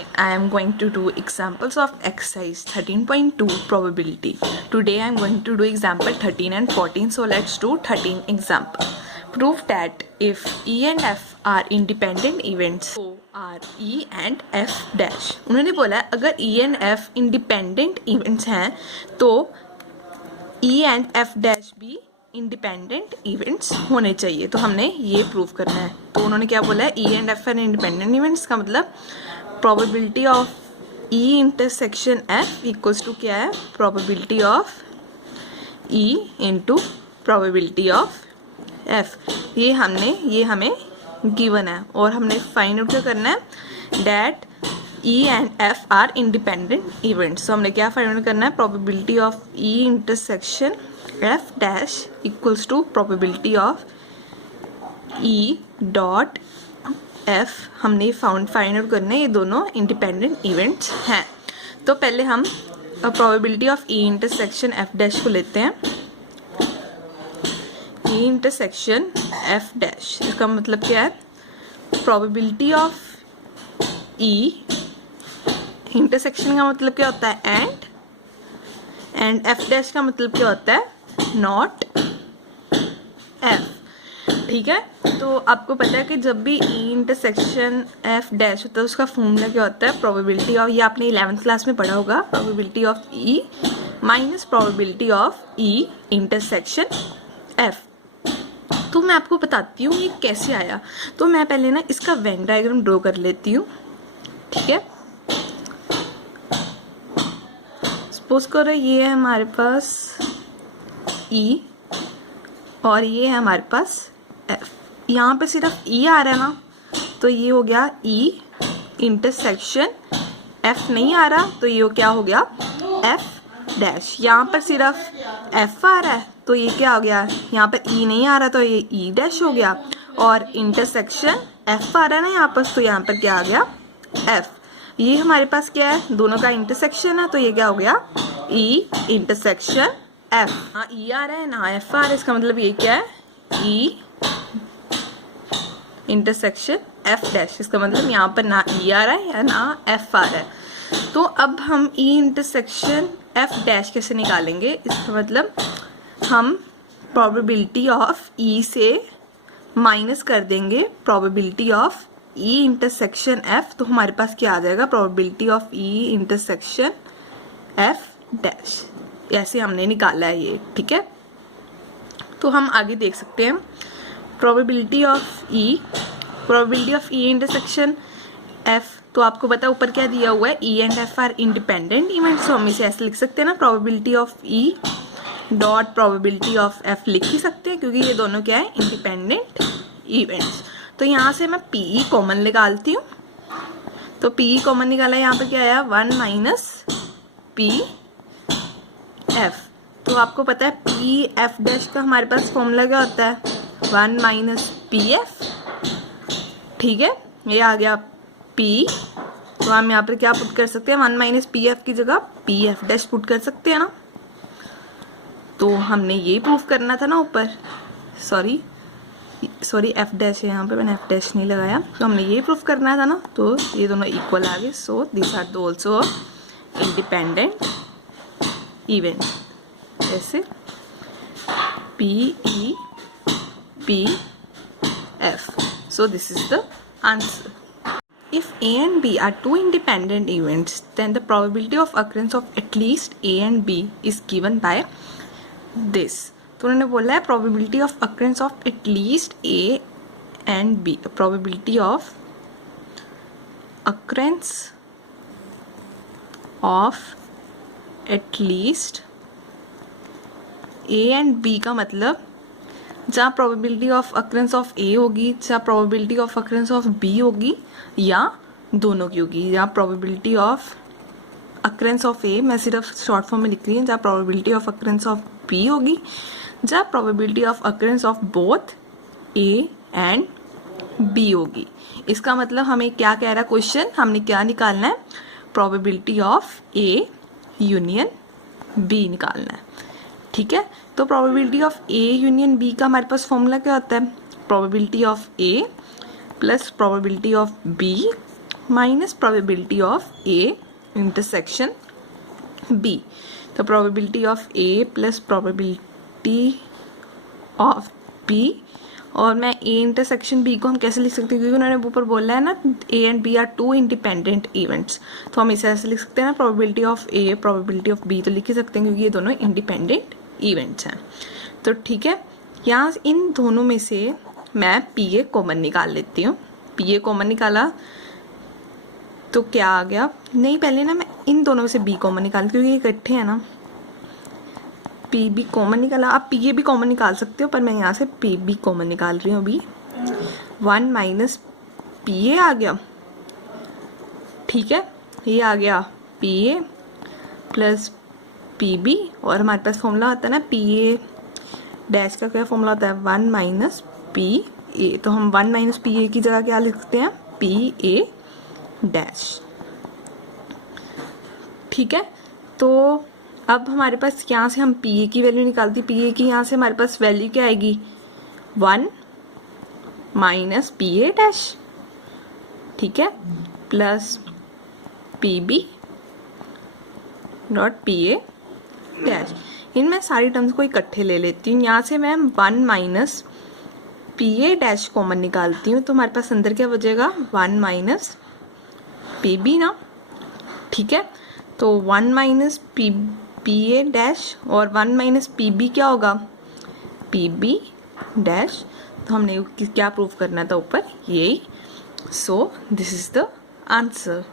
Today I am going to do examples of exercise 13.2 probability. Today I am going to do example 13 and 14. So let's do 13 example. Prove that if E and F are independent events, so are E and F dash. उन्होंने बोला अगर E and F independent events हैं तो E and F dash भी independent events होने चाहिए. तो हमने ये प्रूव करना है. तो उन्होंने क्या बोला है, E and F an independent events का मतलब probability of E intersection F equals to क्या है, probability of E into probability of F. ये हमें गिवन है और हमने फाइंड आउट क्या करना है, that E and F R independent events. तो हमने क्या फाइंड आउट करना है, probability of E intersection f dash equals to probability of e dot f. हमने फाइंड आउट करना है ये दोनों इंडिपेंडेंट इवेंट्स हैं. तो पहले हम probability of e intersection f dash को लेते हैं. e इंटरसेक्शन f डैश इसका मतलब क्या है, प्रोबेबिलिटी ऑफ e इंटरसेक्शन का मतलब क्या होता है, एंड f डैश का मतलब क्या होता है, नॉट f. ठीक है. तो आपको पता है कि जब भी e इंटरसेक्शन f डैश होता है उसका फॉर्मूला क्या होता है, प्रोबेबिलिटी ऑफ, ये आपने 11th क्लास में पढ़ा होगा, probability of e minus probability of e intersection f. तो मैं आपको बताती हूँ ये कैसे आया. तो मैं पहले ना इसका वेन डायग्राम ड्रॉ कर लेती हूँ. ठीक है. सपोज करो ये है हमारे पास E और ये है हमारे पास F. यहाँ पे सिर्फ E आ रहा है ना, तो ये हो गया E इंटरसेक्शन F. नहीं आ रहा तो ये क्या हो गया, F डैश. यहाँ पर सिर्फ F आ रहा है तो ये क्या हो गया, यहाँ पर E नहीं आ रहा तो ये E डैश हो गया. और इंटरसेक्शन F आ रहा है ना यहाँ पर, तो यहाँ पर क्या आ गया, F. ये हमारे पास क्या है, दोनों का इंटरसेक्शन है तो ये क्या हो गया, E इंटरसेक्शन F. हाँ E आ रहा है ना F आ रहा है, इसका मतलब ये क्या है, E इंटरसेक्शन F डैश. इसका मतलब यहाँ पर ना E आ रहा है या ना F आ रहा है. तो अब हम E इंटरसेक्शन F डैश कैसे निकालेंगे, इसका मतलब हम प्रोबेबिलिटी ऑफ E से माइनस कर देंगे probability of E intersection F. तो हमारे पास क्या आ जाएगा, probability of E intersection F dash. ऐसे हमने निकाला है ये. ठीक है. तो हम आगे देख सकते हैं, probability of E intersection F. तो आपको पता है ऊपर क्या दिया हुआ है, E and F are independent events. तो हम इसे ऐसे लिख सकते हैं ना, probability of E dot probability of F लिख ही सकते हैं क्योंकि ये दोनों क्या है, इंडिपेंडेंट इवेंट्स. तो यहाँ से मैं PE कॉमन निकालती हूँ. तो PE कॉमन निकाला, यहाँ पे क्या आया, 1 माइनस PF. तो आपको पता है PF डैश का हमारे पास फॉर्मूला क्या होता है, 1 माइनस PF. ठीक है. ये आ गया P. तो हम यहाँ पर क्या पुट कर सकते हैं, 1 माइनस PF की जगह PF डैश पुट कर सकते हैं ना. तो हमने ये प्रूफ करना था ना ऊपर, सॉरी F डैश है यहाँ पे, मैंने F डैश नहीं लगाया. तो हमने ये प्रूफ करना था ना, तो ये दोनों इक्वल आ गए. So this are also independent event. ऐसे PE PF. So this is the answer. If A and B are two independent events, then the probability of occurrence of at least A and B is given by this. तो उन्होंने बोला है probability of occurrence of at least A and B. Probability of occurrence of at least A and B का मतलब जहाँ probability of occurrence of A होगी, जहाँ probability of occurrence of B होगी, या दोनों की होगी. जहाँ probability of occurrence of A मैं सिर्फ शॉर्ट फॉर्म में लिख रही हूँ, जहाँ probability of occurrence of B होगी, जहाँ probability of occurrence of both A and B होगी. इसका मतलब हमें क्या कह रहा है क्वेश्चन, हमने क्या निकालना है, probability of A union B निकालना है. ठीक है. तो probability of A union B का हमारे पास फॉर्मूला क्या होता है, probability of A plus probability of B minus probability of A intersection B. तो probability of A plus probability of B, और मैं A इंटरसेक्शन B को हम कैसे लिख सकते हैं, क्योंकि उन्होंने ऊपर बोला है ना A and B are two independent events, तो हम इसे ऐसे लिख सकते हैं ना, probability of A probability of B तो लिख ही सकते हैं क्योंकि ये दोनों इंडिपेंडेंट इवेंट्स हैं। तो ठीक है, यहाँ इन दोनों में से मैं PA कॉमन निकाल लेती हूँ। PA कॉमन निकाला तो क्या आ गया, नहीं पहले ना मैं इन दोनों में से B कॉमन निकाल, क्योंकि ये इकट्ठे हैं ना, PB कॉमन निकाला। आप PA भी कॉमन निकाल सकते हो, पर मैं यहाँ से PB कॉमन निकाल रही हूँ अभी। 1 माइनस PA आ गया, ठीक है, ये आ गया PA प्लस PB, और हमारे पास फॉर्मूला होता है ना PA डैश का, क्या फॉर्मूला होता है 1 माइनस PA, तो हम 1 माइनस PA की जगह क्या लिख सकते हैं, PA डैश। ठीक है, तो अब हमारे पास यहाँ से हम PA की वैल्यू निकालती, PA की यहाँ से हमारे पास वैल्यू क्या आएगी 1 माइनस PA डैश, ठीक है, plus PB dot PA dash. इनमें सारी टर्म्स को इकट्ठे ले लेती हूँ। यहाँ से मैं 1 माइनस PA डैश कॉमन निकालती हूँ, तो हमारे पास अंदर क्या बचेगा 1 माइनस PB ना, ठीक है, तो 1 माइनस PA डैश और 1 माइनस PB क्या होगा PB डैश। तो हमने क्या प्रूव करना था ऊपर, यही। So this is the answer.